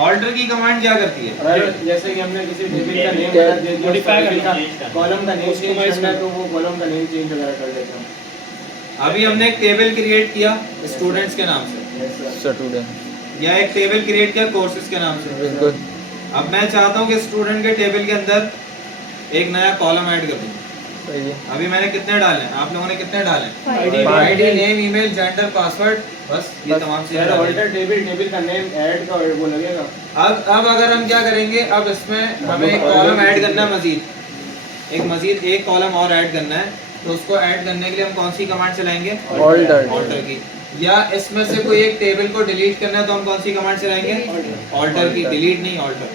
Alter की command क्या करती है? अगर जैसे कि हमने किसी टेबल का नेम बता दिया, मॉडिफाई करना, कॉलम का नेम चेंज करना है तो वो कॉलम का नेम चेंज वगैरह कर देते हैं। अभी हमने एक टेबल क्रिएट किया स्टूडेंट्स के नाम से, स्टूडेंट या एक टेबल क्रिएट किया कोर्सेज के नाम से। बिल्कुल। अब मैं चाहता हूँ कि स्टूडेंट के टेबल के अंदर एक नया कॉलम ऐड कर दूँ। सही है। अभी मैंने कितने डाले हैं, आप लोगों ने कितने डाले? ID, name, email, gender, password, बस ये तमाम सर चीजें। ऑल्टर टेबल का नेम ऐड का वो लगेगा। अब अगर हम क्या करेंगे, अब इसमें हमें एक कॉलम ऐड करना है, मजीद एक कॉलम और ऐड करना है, तो उसको ऐड करने के लिए हम कौन सी कमांड चलाएंगे? ऑल्टर की। या इसमें से कोई एक टेबल को डिलीट करना है तो हम कौन सी कमांड चलाएंगे? ऑल्टर की। डिलीट नहीं, ऑल्टर।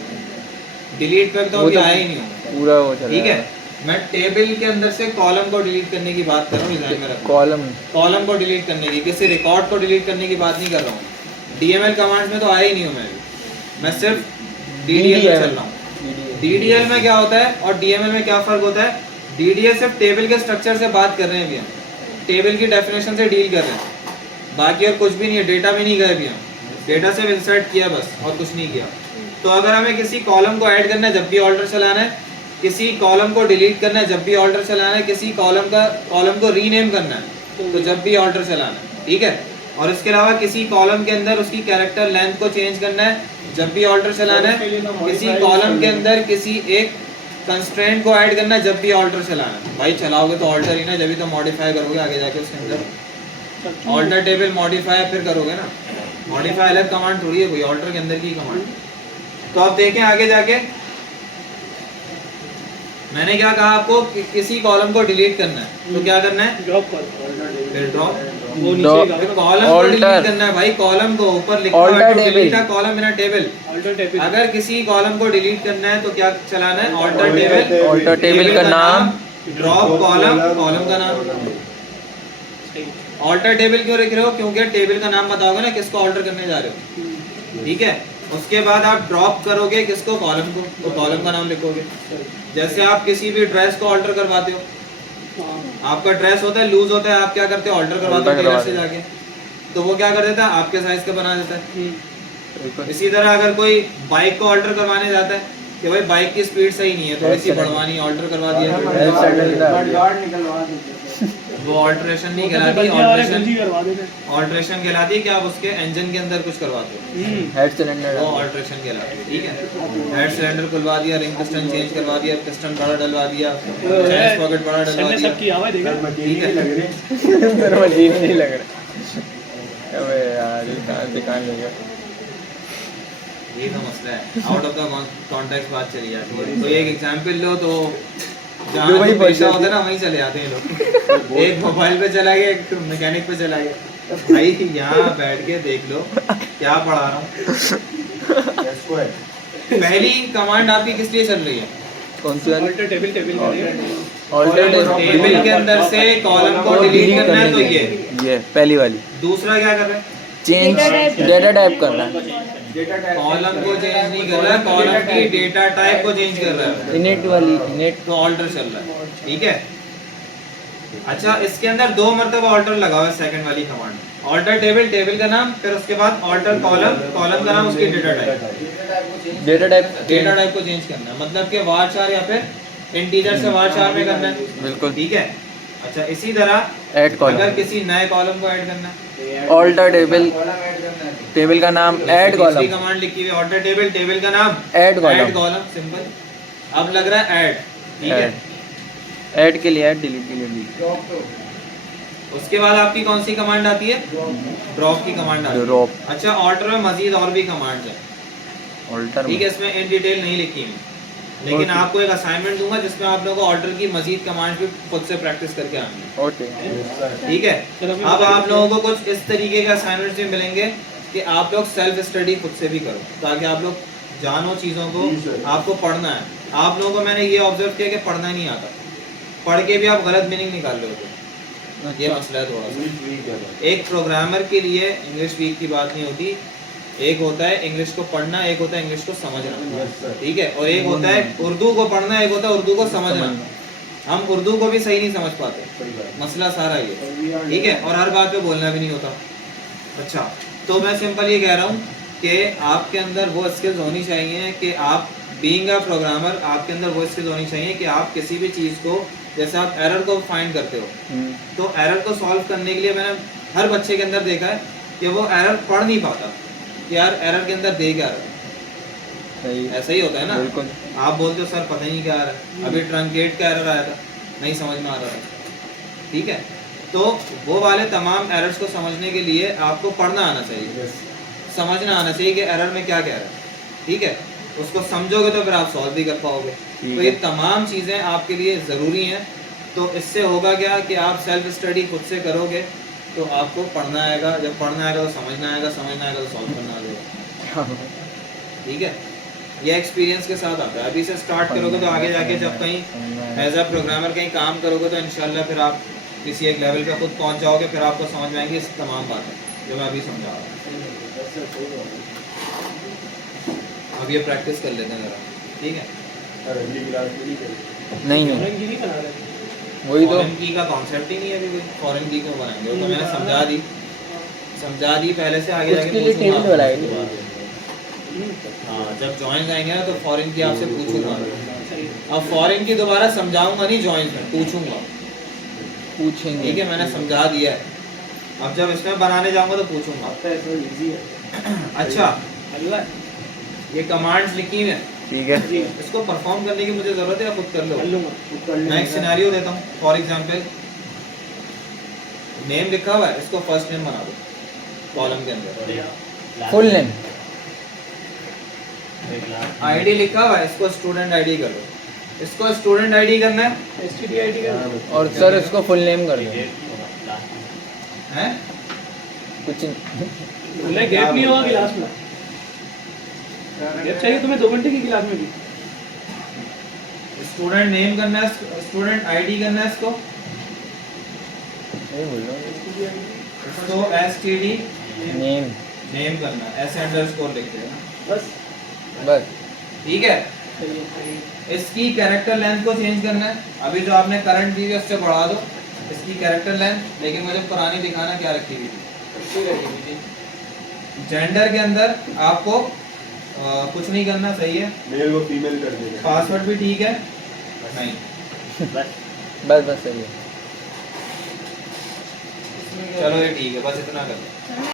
डिलीट पर तो अभी आया ही नहीं होगा पूरा वो चला। ठीक है, मैं टेबल के अंदर से कॉलम को डिलीट करने की बात कर रहा हूँ, ध्यान में रखो। कॉलम को डिलीट करने की, किसी रिकॉर्ड को डिलीट करने की बात नहीं कर रहा हूँ। डीएमएल कमांड्स में तो आया ही नहीं हूँ मैं सिर्फ डीडीएल में चल रहा हूँ। डीडीएल में क्या होता है और डीएमएल में क्या फर्क होता है? डीडीएल सिर्फ टेबल के स्ट्रक्चर से बात कर रहे हैं, भी हम टेबल की डेफिनेशन से डील कर रहे हैं, बाकी और कुछ भी नहीं है। डेटा में नहीं गए भी हम, डेटा से इंसर्ट किया बस और कुछ नहीं किया। तो अगर हमें किसी कॉलम को ऐड करना है जब भी ऑल्टर चलाना है, किसी कॉलम को डिलीट करना है जब भी ऑल्टर चलाना है, किसी कॉलम को रीनेम करना है तो जब भी ऑल्टर चलाना है, ठीक है। और इसके अलावा किसी कॉलम के अंदर उसकी कैरेक्टर लेंथ को चेंज करना है जब भी ऑल्टर चलाना है, किसी कॉलम के अंदर किसी एक कंस्ट्रेंट को ऐड करना है जब भी ऑल्टर चलाना है। भाई चलाओगे तो ऑल्टर ही ना, जब भी तो मॉडिफाई करोगे आगे जाके उसके अंदर। ऑल्टर टेबल मॉडिफाई फिर करोगे ना, मॉडिफाई अलग कमांड थोड़ी है कोई, ऑल्टर के अंदर की कमांड। तो आप देखें आगे जाके मैंने क्या कहा आपको कि किसी कॉलम को डिलीट करना है तो क्या करना है? ड्रॉप कॉलम को डिलीट करना है भाई, कॉलम को ऊपर लिखा है delete a column in a table. अगर किसी कॉलम को डिलीट करना है तो क्या चलाना है? ऑल्टर टेबल का नाम, ड्रॉप कॉलम का नाम। ऑल्टर टेबल क्यों लिख रहे हो? क्योंकि टेबल का नाम बताओगे ना किसको ऑल्टर करने जा रहे हो, ठीक है। उसके बाद आप ड्रॉप करोगे किसको? कॉलम को, तो कॉलम का नाम लिखोगे। जैसे आप किसी भी ड्रेस को ऑल्टर करवाते हो, आपका ड्रेस होता है लूज होता है, आप क्या करते हो? ऑल्टर करवाते हो टेलर से जाके, तो वो क्या कर देता है? आपके साइज का बना देता है। इसी तरह अगर कोई बाइक को ऑल्टर करवाने जाता है कि भाई बाइक की स्पीड सही नहीं है, थोड़ी सी बढ़वानी, ऑल्टर करवा दिया, वो ऑल्ट्रेशन नहीं कहलाती, ऑल्ट्रेशन कहलाती है कि आप उसके इंजन के अंदर कुछ करवाते हो, हेड सिलेंडर, वो ऑल्ट्रेशन कहलाती है, ठीक है। हेड सिलेंडर खुलवा दिया, रिंग पिस्टन चेंज करवा दिया, पिस्टन बड़ा डलवा दिया, चेस्ट पॉकेट बड़ा डलवा दिया, ठीक है। अजीब नहीं लग रहा। अबे यार ये कहां से कहां ले गया? ये तो मसला है, आउट ऑफ द कॉन्टेक्स्ट बात चली जाती है। तो एक एग्जांपल लो तो जहाँ वही पैसा होता है ना वहीं चले जाते हैं लोग। एक मोबाइल पे चला गया, एक मैकेनिक पे चला गया। भाई यहाँ बैठ के देख लो क्या पढ़ा रहा हूँ। पहली कमांड आपकी किस लिए चल रही है? कौन सी वाली? ऑल्टर टेबल टेबल के अंदर से कॉलम को डिलीट करना है तो ये पहली वाली। दूसरा क्या कर रहे हैं? चेंज डेटा टाइप करना है। कॉलम को चेंज नहीं कर रहा है, कॉलम की डेटा टाइप को चेंज कर रहा है। इनेट वाली, इनेट तो ऑल्टर चल रहा है, ठीक है। अच्छा, इसके अंदर 2 मरतबा ऑल्टर लगा हुआ है सेकंड वाली कमांड। ऑल्टर टेबल का नाम, फिर उसके बाद ऑल्टर कॉलम का नाम, उसकी डेटा टाइप को चेंज करना है। मतलब कि varchar या फिर इंटीजर से varchar में करना है, बिल्कुल, ठीक है। अच्छा, इसी तरह ऐड कॉलम, अगर किसी नए कॉलम को ऐड करना है, ऑल्टर टेबल का नाम, ऐड कॉलम, कमांड लिखी हुई ऑल्टर टेबल का नाम, ऐड कॉलम, सिंपल। अब लग रहा है ऐड, ठीक है। ऐड के लिए ऐड, डिलीट के लिए डिलीट। उसके बाद आपकी कौन सी कमांड आती है? ड्रॉप की कमांड आती है। ड्रॉप। अच्छा, ऑल्टर में मजीद और भी कमांड्स हैं, ऑल्टर, ठीक है। इसमें इन डिटेल नहीं लिखी है, लेकिन आपको एक असाइनमेंट दूंगा जिसमें आप लोगों को ऑल्टर की मजीद कमांड भी खुद से प्रैक्टिस करके आनी है, ओके, ठीक है। अब आप लोगों को कुछ इस तरीके के असाइनमेंट्स भी मिलेंगे कि आप लोग सेल्फ स्टडी खुद से भी करो, ताकि आप लोग जानो चीज़ों को। आपको पढ़ना है। आप लोगों को मैंने ये ऑब्जर्व किया कि पढ़ना ही नहीं आता, पढ़ के भी आप गलत मीनिंग निकाल रहे हो, ये मसला है थोड़ा सा। एक प्रोग्रामर के लिए इंग्लिश वीक की बात नहीं होती। एक होता है इंग्लिश को पढ़ना, एक होता है इंग्लिश को समझना, ठीक है। और एक होता है उर्दू को पढ़ना, एक होता है उर्दू को समझना। हम उर्दू को भी सही नहीं समझ पाते, मसला सारा ये, ठीक है। और हर बात पे बोलना भी नहीं होता। अच्छा, तो मैं सिंपल ये कह रहा हूँ कि आपके अंदर वो स्किल्स होनी चाहिए कि आप बीइंग अ प्रोग्रामर, आपके अंदर वो स्किल्स होनी चाहिए कि आप किसी भी चीज़ को, जैसे आप एरर को फाइंड करते हो, तो एरर को सॉल्व करने के लिए मैंने हर बच्चे के अंदर देखा है कि वो एरर पढ़ नहीं पाता कि यार एरर के अंदर दे क्या रहा है। ऐसा ही होता है ना, बिल्कुल। आप बोलते हो सर पता ही नहीं क्या आ रहा है, अभी ट्रंकेट का एरर आया था, नहीं समझ में आ रहा था, ठीक है। तो वो वाले तमाम एरर्स को समझने के लिए आपको पढ़ना आना चाहिए, समझना आना चाहिए कि एरर में क्या कह रहा है, ठीक है। उसको समझोगे तो फिर आप सॉल्व भी कर पाओगे। तो ये तमाम चीज़ें आपके लिए ज़रूरी हैं। तो इससे होगा क्या कि आप सेल्फ स्टडी खुद से करोगे तो आपको पढ़ना आएगा, जब पढ़ना आएगा तो समझना आएगा, समझना आएगा तो सॉल्व करना आ जाएगा, ठीक है। ये एक्सपीरियंस के साथ आता है। अभी से स्टार्ट करोगे तो आगे जाके जब कहीं एज अ प्रोग्रामर कहीं काम करोगे तो इंशाल्लाह फिर आप किसी एक लेवल पे खुद पहुंच जाओगे, फिर आपको समझ में आएंगी इस तमाम बातें जो मैं अभी समझा रहा हूँ। अब ये प्रैक्टिस कर लेते हैं ज़रा, ठीक है। नहीं वही तो फॉरेन की का कॉन्सेप्ट ही नहीं है अभी कोई, फॉरेन की क्यों बनाएंगे, वो तो मैंने समझा दी पहले से, आगे जाके पूछूंगा। हाँ, जब जॉइंस आएंगे ना तो फॉरेन की आपसे पूछूंगा। अब फॉरेन की दोबारा समझाऊंगा नहीं, जॉइंस में पूछेंगे, ठीक है। मैंने समझा दिया है, अब जब इसमें बनाने जाऊंगा तो पूछूंगा। अच्छा, ये कमांड्स लिखी हैं, ठीक है। इसको परफॉर्म करने की मुझे जरूरत है या खुद कर लो? मैं एक सिनेरियो देता हूँ। फॉर एग्जांपल नेम लिखा हुआ है, इसको फर्स्ट नेम बना दो कॉलम के अंदर, फुल नेम। आईडी लिखा हुआ है, इसको स्टूडेंट आईडी कर दो, इसको स्टूडेंट आईडी करना है, एसटीडी आईडी का। और सर इसको फुल नेम कर दो। हैं? कुछ बोले गैप नहीं होगा क्लास में, गैप चाहिए तुम्हें 2 घंटे की क्लास में भी। स्टूडेंट नेम करना है, स्टूडेंट आईडी करना है, इसको एसटीडी नेम करना है, ऐसे अंडरस्कोर लिख देना बस, ठीक है। इसकी कैरेक्टर लेंथ को चेंज करना है, अभी जो आपने करंट दी है उससे बढ़ा दो इसकी कैरेक्टर लेंथ, लेकिन मुझे पुरानी दिखाना क्या रखी हुई थी। जेंडर के अंदर आपको कुछ नहीं करना, सही है, मेल व फीमेल कर देना, पासवर्ड भी ठीक है, नहीं बस सही है। चलो ये ठीक है, बस इतना कर दो।